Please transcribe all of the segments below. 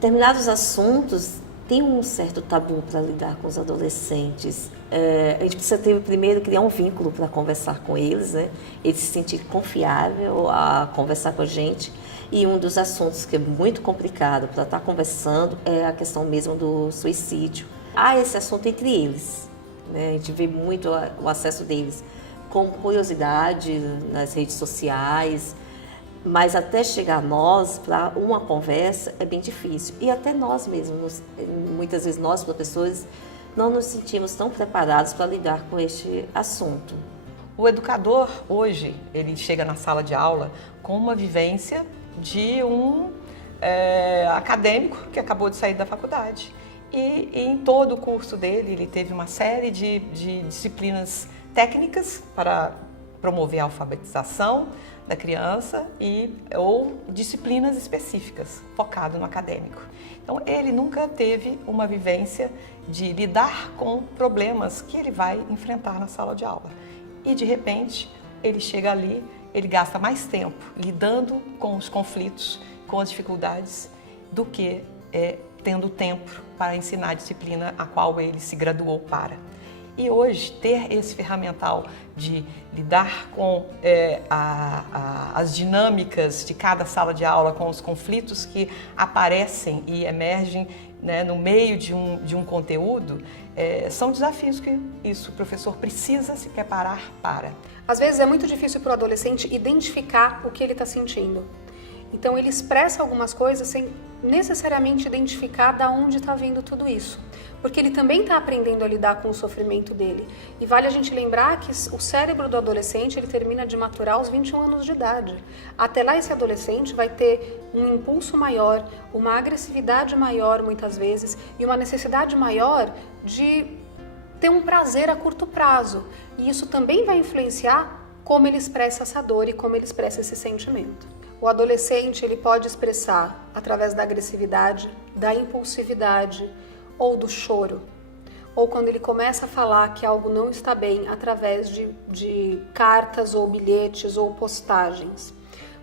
determinados assuntos tem um certo tabu para lidar com os adolescentes. A gente precisa primeiro criar um vínculo para conversar com eles, né? Eles se sentirem confiável a conversar com a gente. E um dos assuntos que é muito complicado para estar conversando é a questão mesmo do suicídio. Há esse assunto entre eles, né? A gente vê muito o acesso deles com curiosidade nas redes sociais, mas até chegar a nós, para uma conversa, é bem difícil. E até nós mesmos, muitas vezes nós, professores, não nos sentimos tão preparados para lidar com este assunto. O educador, hoje, ele chega na sala de aula com uma vivência de um acadêmico que acabou de sair da faculdade. E em todo o curso dele, ele teve uma série de disciplinas técnicas para promover a alfabetização da criança ou disciplinas específicas, focado no acadêmico. Então, ele nunca teve uma vivência de lidar com problemas que ele vai enfrentar na sala de aula. E, de repente, ele chega ali, ele gasta mais tempo lidando com os conflitos, com as dificuldades, do que tendo tempo para ensinar a disciplina a qual ele se graduou para. E hoje, ter esse ferramental de lidar com as dinâmicas de cada sala de aula, com os conflitos que aparecem e emergem, né, no meio de um conteúdo, são desafios que o professor precisa se preparar para. Às vezes é muito difícil para o adolescente identificar o que ele está sentindo. Então ele expressa algumas coisas sem necessariamente identificar de onde está vindo tudo isso. Porque ele também está aprendendo a lidar com o sofrimento dele. E vale a gente lembrar que o cérebro do adolescente ele termina de maturar aos 21 anos de idade. Até lá esse adolescente vai ter um impulso maior, uma agressividade maior muitas vezes e uma necessidade maior de ter um prazer a curto prazo. E isso também vai influenciar como ele expressa essa dor e como ele expressa esse sentimento. O adolescente ele pode expressar através da agressividade, da impulsividade ou do choro. Ou quando ele começa a falar que algo não está bem através de cartas ou bilhetes ou postagens.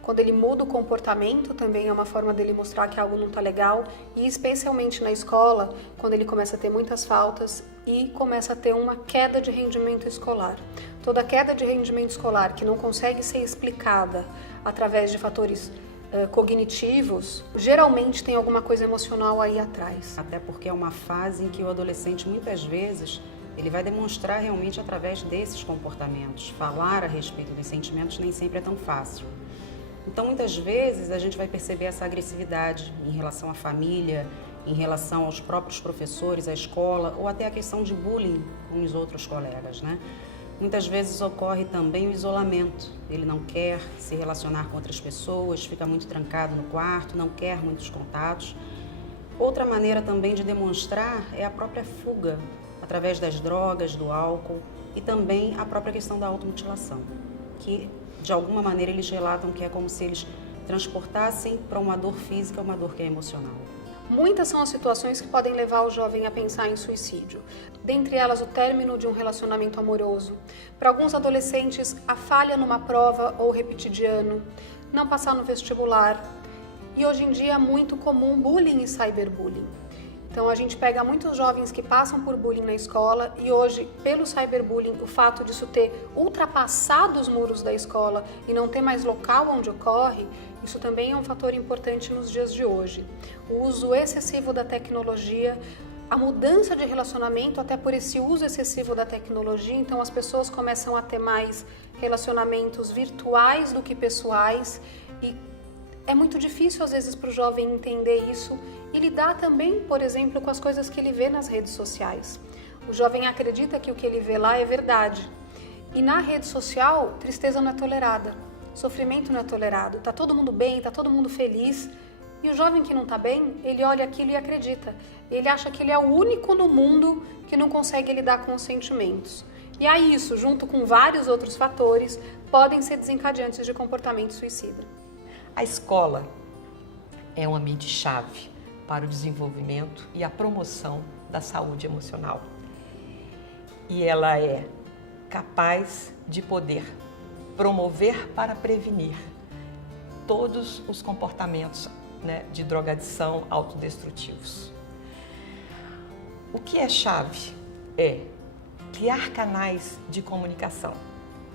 Quando ele muda o comportamento também é uma forma dele mostrar que algo não está legal. E especialmente na escola, quando ele começa a ter muitas faltas e começa a ter uma queda de rendimento escolar. Toda queda de rendimento escolar que não consegue ser explicada através de fatores cognitivos, geralmente tem alguma coisa emocional aí atrás. Até porque é uma fase em que o adolescente, muitas vezes, ele vai demonstrar realmente através desses comportamentos. Falar a respeito dos sentimentos nem sempre é tão fácil. Então, muitas vezes, a gente vai perceber essa agressividade em relação à família, em relação aos próprios professores, à escola, ou até a questão de bullying com os outros colegas, né? Muitas vezes ocorre também o isolamento. Ele não quer se relacionar com outras pessoas, fica muito trancado no quarto, não quer muitos contatos. Outra maneira também de demonstrar é a própria fuga, através das drogas, do álcool e também a própria questão da automutilação, que de alguma maneira eles relatam que é como se eles transportassem para uma dor física uma dor que é emocional. Muitas são as situações que podem levar o jovem a pensar em suicídio. Dentre elas, o término de um relacionamento amoroso. Para alguns adolescentes, a falha numa prova ou repetir de ano, não passar no vestibular. E hoje em dia é muito comum bullying e cyberbullying. Então a gente pega muitos jovens que passam por bullying na escola e hoje, pelo cyberbullying, o fato disso ter ultrapassado os muros da escola e não ter mais local onde ocorre, isso também é um fator importante nos dias de hoje. O uso excessivo da tecnologia, a mudança de relacionamento até por esse uso excessivo da tecnologia, então as pessoas começam a ter mais relacionamentos virtuais do que pessoais e é muito difícil às vezes para o jovem entender isso e lidar também, por exemplo, com as coisas que ele vê nas redes sociais. O jovem acredita que o que ele vê lá é verdade. E na rede social, tristeza não é tolerada, sofrimento não é tolerado. Tá todo mundo bem, tá todo mundo feliz. E o jovem que não tá bem, ele olha aquilo e acredita. Ele acha que ele é o único no mundo que não consegue lidar com os sentimentos. E aí isso, junto com vários outros fatores, podem ser desencadeantes de comportamento suicida. A escola é um ambiente-chave para o desenvolvimento e a promoção da saúde emocional. E ela é capaz de poder promover para prevenir todos os comportamentos né, de drogadição autodestrutivos. O que é chave é criar canais de comunicação.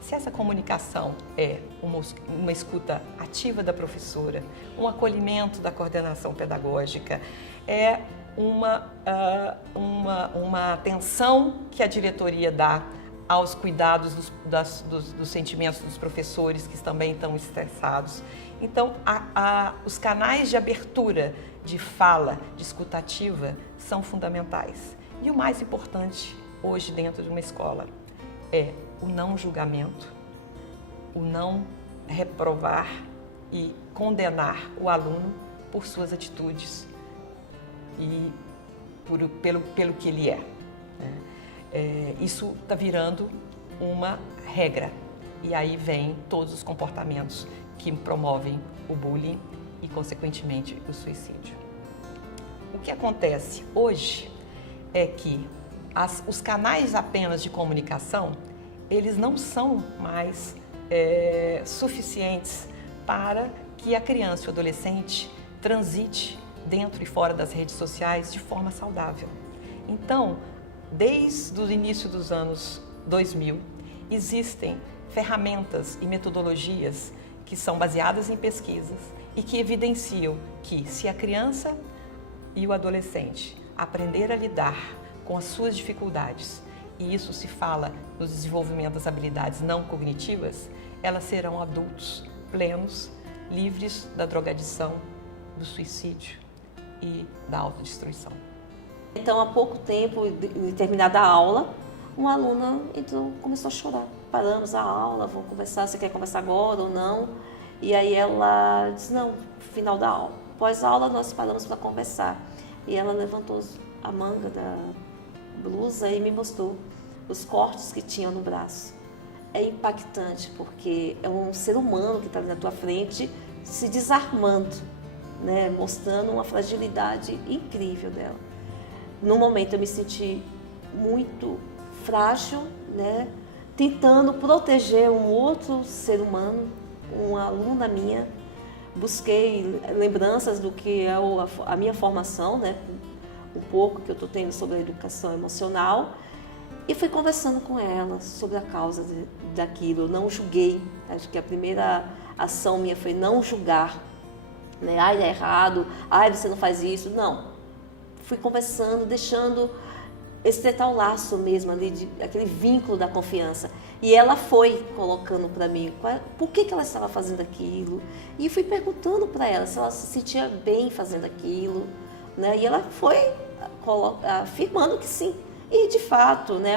Se essa comunicação é uma escuta ativa da professora, um acolhimento da coordenação pedagógica, é uma atenção que a diretoria dá aos cuidados dos sentimentos dos professores que também estão estressados. Então, os canais de abertura, de fala, de escuta ativa são fundamentais. E o mais importante hoje dentro de uma escola é o não julgamento, o não reprovar e condenar o aluno por suas atitudes e pelo que ele é. Isso está virando uma regra e aí vem todos os comportamentos que promovem o bullying e, consequentemente, o suicídio. O que acontece hoje é que os canais apenas de comunicação, eles não são mais suficientes para que a criança e o adolescente transite dentro e fora das redes sociais de forma saudável. Então, desde o início dos anos 2000, existem ferramentas e metodologias que são baseadas em pesquisas e que evidenciam que se a criança e o adolescente aprender a lidar com as suas dificuldades, e isso se fala no desenvolvimento das habilidades não cognitivas, elas serão adultos plenos, livres da drogadição, do suicídio e da autodestruição. Então, há pouco tempo, de terminada a aula, uma aluna começou a chorar. Paramos a aula, vamos conversar, você quer conversar agora ou não? E aí ela disse, não, final da aula. Após a aula, nós paramos para conversar. E ela levantou a manga da blusa e me mostrou os cortes que tinham no braço. É impactante, porque é um ser humano que está ali na tua frente se desarmando, né? Mostrando uma fragilidade incrível dela. No momento eu me senti muito frágil, né? Tentando proteger um outro ser humano, uma aluna minha. Busquei lembranças do que é a minha formação, né? Um pouco que eu estou tendo sobre a educação emocional. E fui conversando com ela sobre a causa daquilo. Eu não julguei. Acho que a primeira ação minha foi não julgar. Né? Ai, é errado. Ai, você não faz isso. Não. Fui conversando, deixando estreitar o laço mesmo ali, aquele vínculo da confiança. E ela foi colocando para mim por que ela estava fazendo aquilo. E fui perguntando para ela se ela se sentia bem fazendo aquilo. Né? E ela foi afirmando que sim. E, de fato, né,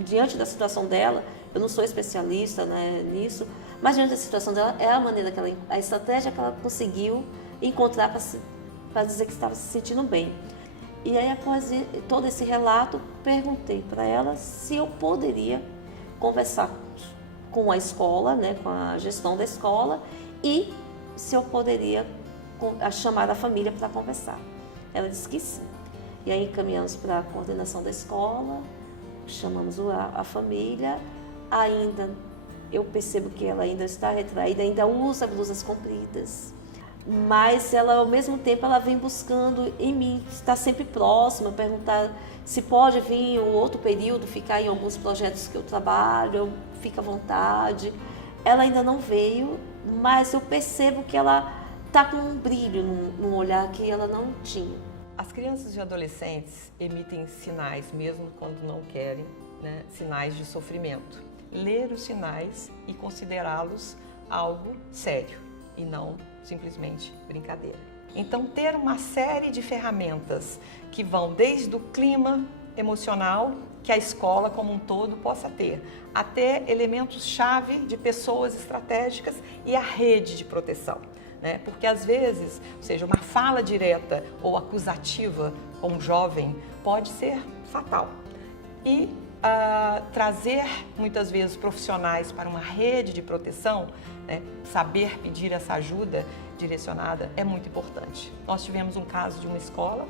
diante da situação dela, eu não sou especialista, né, nisso, mas diante da situação dela, é a maneira a estratégia que ela conseguiu encontrar para dizer que estava se sentindo bem. E aí, após todo esse relato, perguntei para ela se eu poderia conversar com a escola, né, com a gestão da escola, e se eu poderia chamar a família para conversar. Ela disse que sim. E aí encaminhamos para a coordenação da escola, chamamos a família. Ainda eu percebo que ela ainda está retraída, ainda usa blusas compridas. Mas ela, ao mesmo tempo, ela vem buscando em mim, está sempre próxima, perguntar se pode vir um outro período, ficar em alguns projetos que eu trabalho, fica à vontade. Ela ainda não veio, mas eu percebo que ela está com um brilho no olhar que ela não tinha. As crianças e adolescentes emitem sinais, mesmo quando não querem, né? Sinais de sofrimento. Ler os sinais e considerá-los algo sério e não simplesmente brincadeira. Então, ter uma série de ferramentas que vão desde o clima emocional que a escola como um todo possa ter, até elementos-chave de pessoas estratégicas e a rede de proteção. Né? Porque às vezes, ou seja, uma fala direta ou acusativa com um jovem pode ser fatal. E trazer muitas vezes profissionais para uma rede de proteção, né? Saber pedir essa ajuda direcionada é muito importante. Nós tivemos um caso de uma escola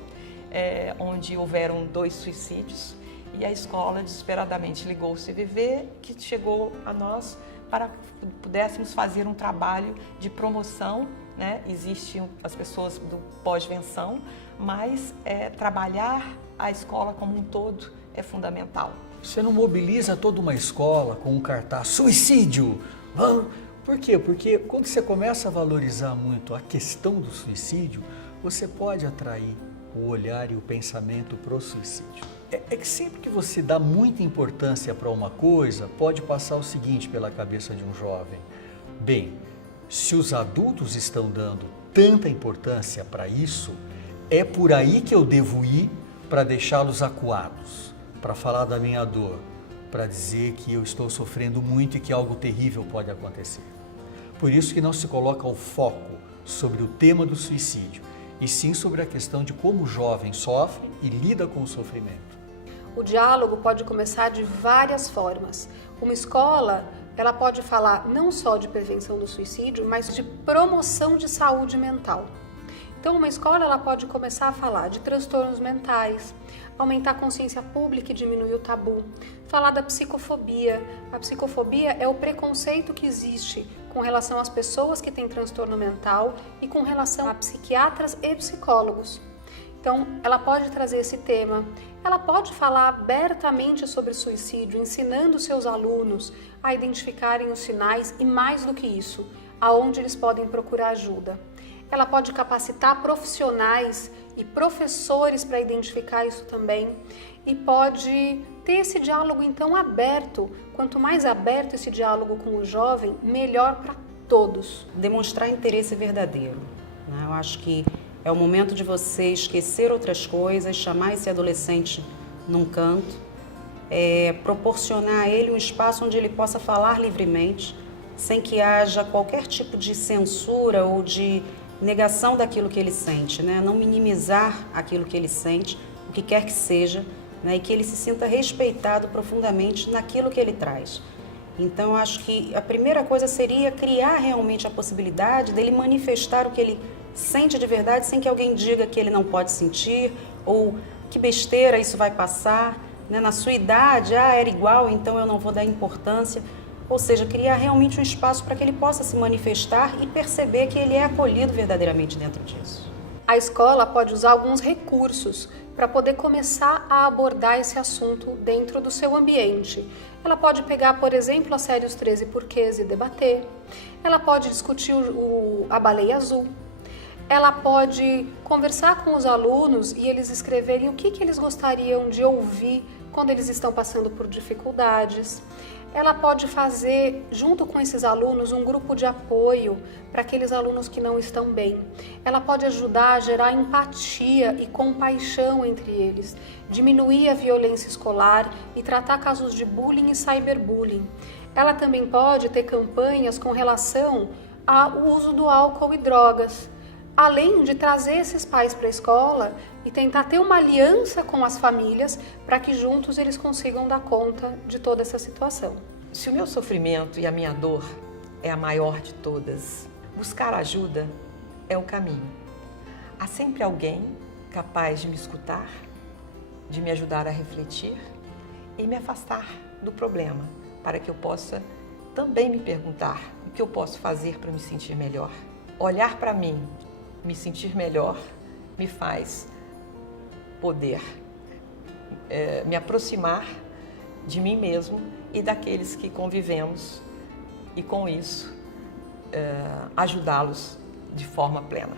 onde houveram 2 suicídios e a escola desesperadamente ligou o CVV, que chegou a nós para que pudéssemos fazer um trabalho de promoção né? Existem as pessoas do pós-venção, mas trabalhar a escola como um todo é fundamental. Você não mobiliza toda uma escola com um cartaz suicídio? Por quê? Porque quando você começa a valorizar muito a questão do suicídio, você pode atrair o olhar e o pensamento para o suicídio. É que sempre que você dá muita importância para uma coisa, pode passar o seguinte pela cabeça de um jovem: bem, se os adultos estão dando tanta importância para isso, é por aí que eu devo ir para deixá-los acuados, para falar da minha dor, para dizer que eu estou sofrendo muito e que algo terrível pode acontecer. Por isso que não se coloca o foco sobre o tema do suicídio, e sim sobre a questão de como o jovem sofre e lida com o sofrimento. O diálogo pode começar de várias formas. Uma escola, ela pode falar não só de prevenção do suicídio, mas de promoção de saúde mental. Então, uma escola ela pode começar a falar de transtornos mentais, aumentar a consciência pública e diminuir o tabu, falar da psicofobia. A psicofobia é o preconceito que existe com relação às pessoas que têm transtorno mental e com relação a psiquiatras e psicólogos. Então, ela pode trazer esse tema, ela pode falar abertamente sobre suicídio, ensinando seus alunos a identificarem os sinais e, mais do que isso, aonde eles podem procurar ajuda. Ela pode capacitar profissionais e professores para identificar isso também e pode ter esse diálogo então aberto. Quanto mais aberto esse diálogo com o jovem, melhor para todos. Demonstrar interesse verdadeiro, né? Eu acho que é o momento de você esquecer outras coisas, chamar esse adolescente num canto, proporcionar a ele um espaço onde ele possa falar livremente, sem que haja qualquer tipo de censura ou de negação daquilo que ele sente, né? Não minimizar aquilo que ele sente, o que quer que seja, né? E que ele se sinta respeitado profundamente naquilo que ele traz. Então, eu acho que a primeira coisa seria criar realmente a possibilidade dele manifestar o que ele sente de verdade, sem que alguém diga que ele não pode sentir, ou que besteira, isso vai passar, né? Na sua idade, era igual, então eu não vou dar importância. Ou seja, criar realmente um espaço para que ele possa se manifestar e perceber que ele é acolhido verdadeiramente dentro disso. A escola pode usar alguns recursos para poder começar a abordar esse assunto dentro do seu ambiente. Ela pode pegar, por exemplo, a série Os 13 Porquês e debater. Ela pode discutir a baleia azul. Ela pode conversar com os alunos e eles escreverem o que eles gostariam de ouvir quando eles estão passando por dificuldades. Ela pode fazer, junto com esses alunos, um grupo de apoio para aqueles alunos que não estão bem. Ela pode ajudar a gerar empatia e compaixão entre eles, diminuir a violência escolar e tratar casos de bullying e cyberbullying. Ela também pode ter campanhas com relação ao uso do álcool e drogas, além de trazer esses pais para a escola e tentar ter uma aliança com as famílias para que juntos eles consigam dar conta de toda essa situação. Se o meu sofrimento e a minha dor é a maior de todas, buscar ajuda é o caminho. Há sempre alguém capaz de me escutar, de me ajudar a refletir e me afastar do problema, para que eu possa também me perguntar o que eu posso fazer para me sentir melhor. Olhar para mim, me sentir melhor, me faz poder me aproximar de mim mesmo e daqueles que convivemos e, com isso, ajudá-los de forma plena.